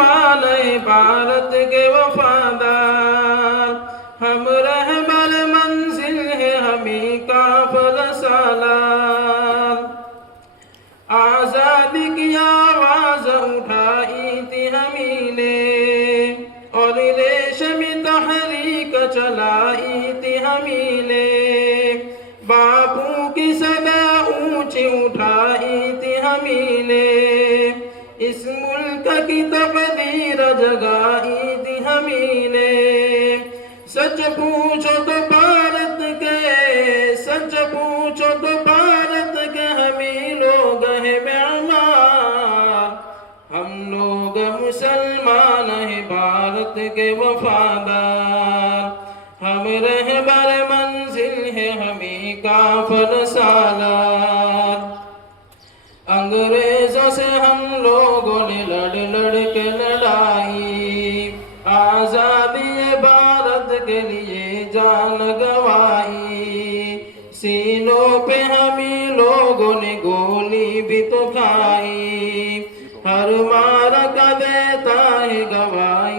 मुसलमान हैं भारत के वफादार, हम रहबर मंजिल है हमें काफिल सालार। आजादी की आवाज उठाई थी हमी ने और रेशमी तहरीक चलाई थी हमी ने, बापू की सदा ऊंची उठाई थी हमी ने, इस मुल्क की तकदीर जगाई थी हमी ने। सच पूछो तो भारत के, सच पूछो तो भारत के हमी लोग हैं मेहमान, हम लोग मुसलमान हैं भारत के वफादार, हम रहबर मंजिल है हमें काफिल सालार। अंग्रेजों से हम लोगों ने लड़ लड़ के लड़ाई, आजादी भारत के लिए जान गवाई, सीनों पे हमी लोगों ने गोली भी तो खाई, हर मारका देता है गवाही